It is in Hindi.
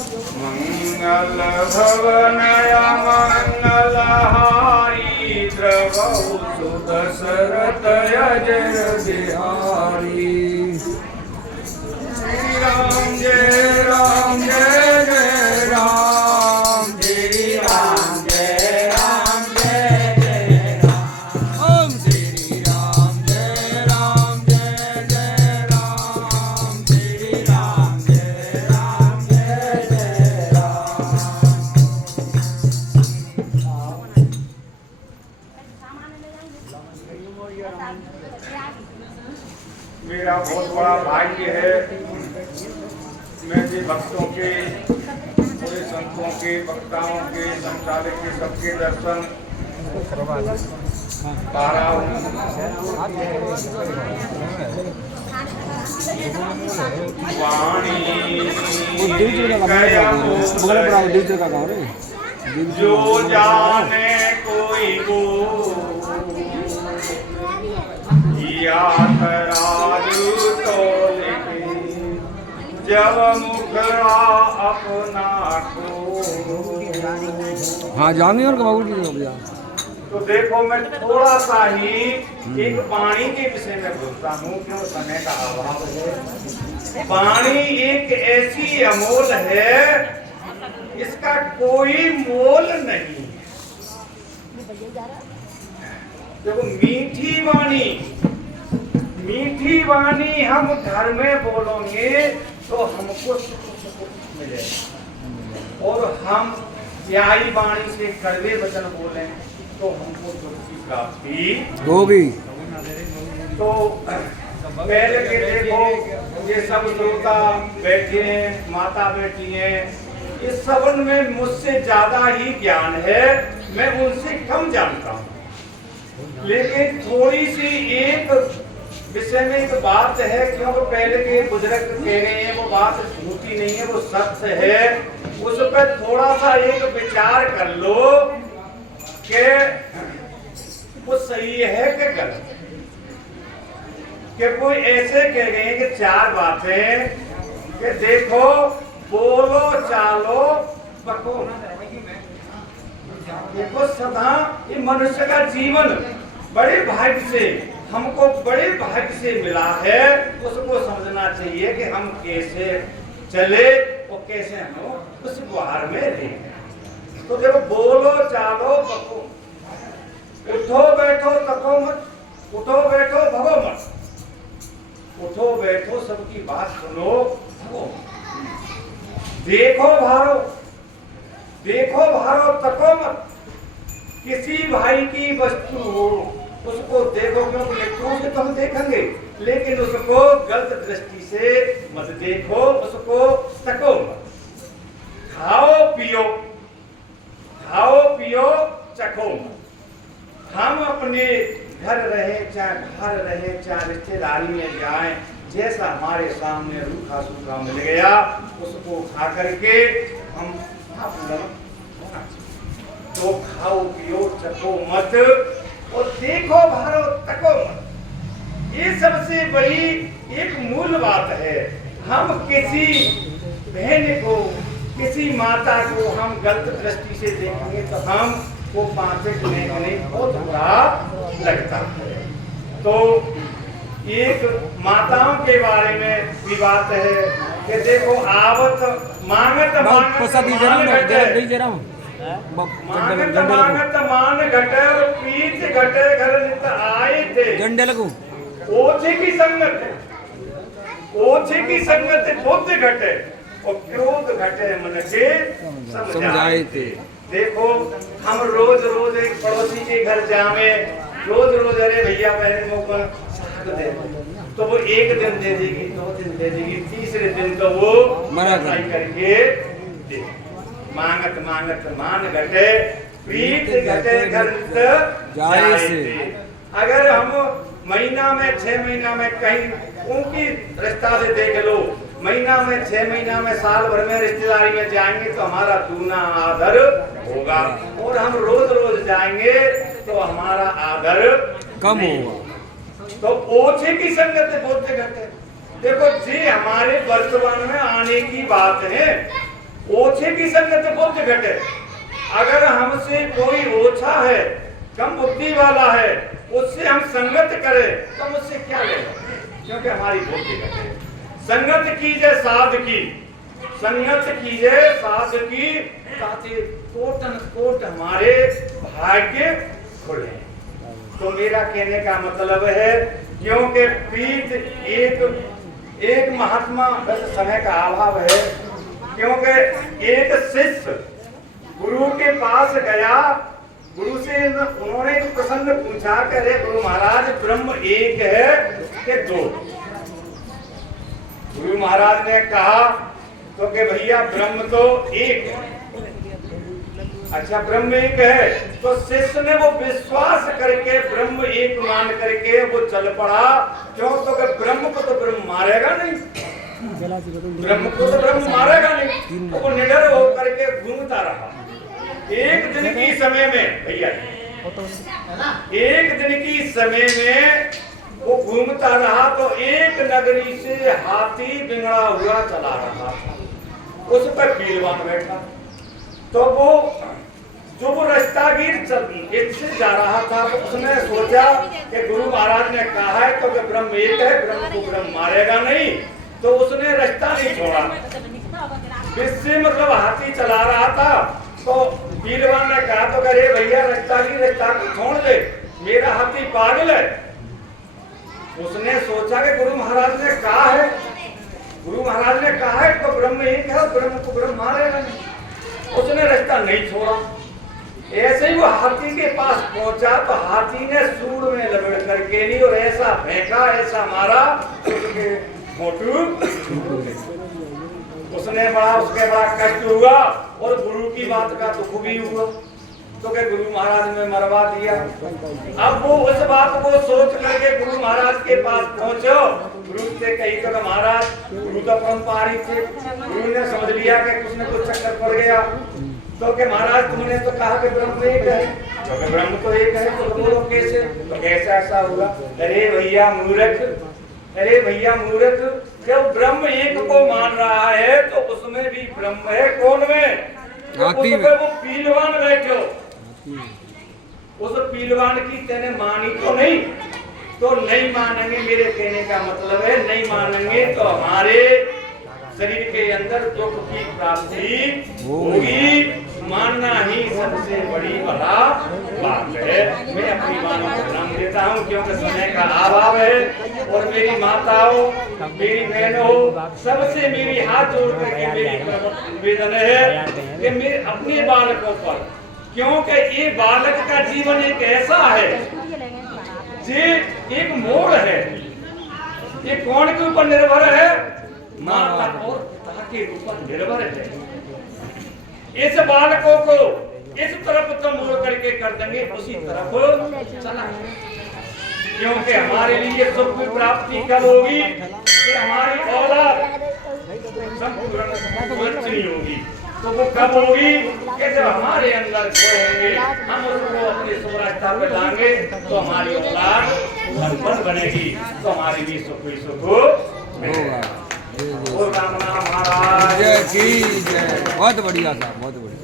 मंगल भवन मंगलहारी द्रवहु सुदशरथ अजय बिहारी। श्री राम जय राम जय जय राम, श्री राम जय राम जय जय राम, ओम श्री राम जय राम जय जय राम, श्री राम जय राम जय जय राम। मेरा बहुत बड़ा भाग्य है, मैं भी भक्तों के, पूरे संतों के, वक्ताओं के, संचालक के सबके दर्शन पा रहा हूँ। वाणी जो जाने कोई को यातराजु तो लिखे, जब मुखरा अपना को। हाँ जाएंगे और बाबू जी भैया। तो देखो मैं थोड़ा सा ही एक वाणी के विषय में बोलता हूँ, क्यों समय का अभाव है। वाणी एक ऐसी अमोल है, इसका कोई मोल नहीं। देखो मीठी वाणी हम घर में बोलोगे तो हमको सुख मिलेगा, और हम प्यारी वाणी से कड़वे वचन बोले तो हमको दुख की प्राप्ति होगी। तो पहले के देखो ये सब श्रोता बैठे हैं, माता बैठी हैं, इस सबन में मुझसे ज्यादा ही ज्ञान है, मैं उनसे कम जानता हूँ। लेकिन थोड़ी सी एक विषय में एक बात है, क्योंकि पहले के बुजुर्ग कह रहे हैं वो बात झूठी नहीं है, वो सत्य है। उस पर थोड़ा सा एक विचार कर लो कि वो सही है कि गलत। कि कोई ऐसे कह गए कि चार बातें कि देखो बोलो चालो पको। देखो सदा ये मनुष्य का जीवन बड़े भाग्य से, हमको बड़े भाग्य से मिला है, उसको समझना चाहिए कि हम कैसे चले और कैसे हम उस गुहार में रहे। तो देखो बोलो चालो पको, उठो बैठो तको मत, उठो बैठो भगो मत, उठो बैठो सबकी बात सुनो भगो, देखो भारो तको मत, किसी भाई की वस्तु हो उसको देखो, क्योंकि नेत्रों से तो हम देखेंगे, लेकिन उसको गलत दृष्टि से मत देखो, उसको तको मत। खाओ पियो चखो मत। हम अपने घर रहे चाहे बाहर रहे चाहे रिश्तेदारी में जाएं, जैसा हमारे सामने रूखा सूखा मिल गया उसको खा करके हम तो खाओ पियो चखो मत और देखो भारो तको मत। ये सबसे बड़ी एक मूल बात है। हम किसी बहन को, किसी माता को हम गलत दृष्टि से देखेंगे तो हम वो पांचक नहीं बहुत बुरा लगता है। तो एक माताओं के बारे में भी बात है कि देखो आवत मांगत मान घटे और पीठ घटे घर नित आए थे। ओछे की संगत बुद्ध घटे और क्रोध घटे मन के समझाए थे। देखो हम रोज एक पड़ोसी के घर जावे, रोज अरे भैया पहले मौका दे, तो वो एक दिन दे देगी, 2 दिन दे देगी, तीसरे दिन तो वो मना करके दे। मांगत मान घटे पीठ घटे घर जाए से। अगर हम महीना में 6 महीना में कहीं उनकी रिश्ता से देख लो, महीना में 6 महीना में साल भर में रिश्तेदारी में जाएंगे तो हमारा दूना आदर होगा, और हम रोज जाएंगे तो हमारा आदर कम होगा। तो ओछे की संगत बोलते घटे। देखो जी हमारे वर्तमान में आने की बात है, ओछे की संगत बुद्धि घटे। अगर हमसे कोई ओछा है, कम बुद्धि वाला है, उससे हम संगत करें तो हम उससे क्या लेगा, क्योंकि हमारी बुद्धि घटे। संगत कीजिए साध की, संगत कीजिए साध की, ताकि कोटन कोट हमारे भाग्य खुले। तो मेरा कहने का मतलब है, क्योंकि पीठ एक महात्मा, बस समय का अभाव है, क्योंकि एक शिष्य गुरु के पास गया, गुरु से उन्होंने एक प्रश्न पूछा कि अरे गुरु महाराज, ब्रह्म एक है कि दो? गुरु महाराज ने कहा तो कि भैया ब्रह्म तो एक है। अच्छा, ब्रह्म एक है, तो शिष्य ने वो विश्वास करके ब्रह्म एक मान करके वो चल पड़ा। क्यों? तो कि ब्रह्म को तो ब्रह्म मारेगा नहीं, ब्रह्म को तो ब्रह्म मारेगा नहीं। तो वो निडर होकर के घूमता रहा। एक दिन की समय में भैया, एक दिन की समय में वो घूमता रहा तो एक नगरी से हाथी बिगड़ा हुआ चला रहा था। उस पर पीलवान बैठा। तो वो जो वो रास्तागीर से जा रहा था, तो उसने सोचा कि गुरु महाराज ने कहा है तो कि ब्रह्म एक है, ब्रह्म को ब्रह्म मारेगा नहीं, तो उसने रास्ता नहीं छोड़ा। जिससे मतलब हाथी चला रहा था, तो पीलवान ने कहा तो अरे भैया रास्ता को छोड़ दे, मेरा हाथी पागल है। उसने सोचा कि गुरु महाराज ने कहा है, गुरु महाराज ने कहा है तो ब्रह्म एक है, ब्रह्म को ब्रह्म मारेगा नहीं। उसने रास्ता नहीं छोड़ा। ऐसे ही वो हाथी के पास पहुंचा तो हाथी ने सूंड में लपेट करके ली और ऐसा फेंका, ऐसा मारा, उसके मोटू उसने उसके बड़ा कष्ट हुआ और गुरु की बात का दुख भी हुआ। तो क्या गुरु महाराज ने मरवा दिया। अब वो उस बात को सोच करके गुरु महाराज के पास पहुंचो। गुरु से कही तो महाराज, गुरु तो परम्पारी थे, गुरु ने समझ लिया कि कुछ न कुछ चक्कर पड़ गया। तो के महाराज तुमने तो कहा कि ब्रह्म एक है, तो ब्रह्म तो एक है, तो बोलो कैसे? तो कैसा ऐसा हुआ? अरे भैया मूर्ख, अरे भैया मूर्ख, जब ब्रह्म एक को मान रहा है तो उसमें भी ब्रह्म है। कौन में? हाथी में। वो पीलवान बैठो, उस पीलवान की तेने मानी तो नहीं, तो नहीं मानेंगे। मेरे कहने का मतलब है नहीं मानेंगे तो हमारे शरीर के अंदर दुख की प्राप्ति होगी। मानना ही सबसे बड़ी बड़ा बात है। मैं अपनी वाणी को नाम देता हूँ क्योंकि समय का अभाव है। और मेरी माताओं, मेरी बहनों, सबसे मेरी हाथ जोड़ करके मेरी निवेदन है कि मेरे अपने बालकों पर, क्योंकि ये बालक का जीवन एक ऐसा है, ये एक मोड़ है। ये कौन के ऊपर निर्भर है? माता और पिता के ऊपर निर्भर है। इस बालकों को इस तरफ तो मोड़ करके कर देंगे, उसी तरफ चला। क्योंकि हमारे लिए सुख की प्राप्ति कब होगी? कि हमारी औलाद संपूर्ण होगी। तो वो कब होगी? कि जब हमारे अंदर होंगे, हम उसको अपने सुरास्ता पे लाएंगे तो हमारी औलाद संपन्न बनेगी, तो हमारी भी सुख ही सुख होगा। महाराज जय की जय। बहुत बढ़िया साहब, बहुत बढ़िया।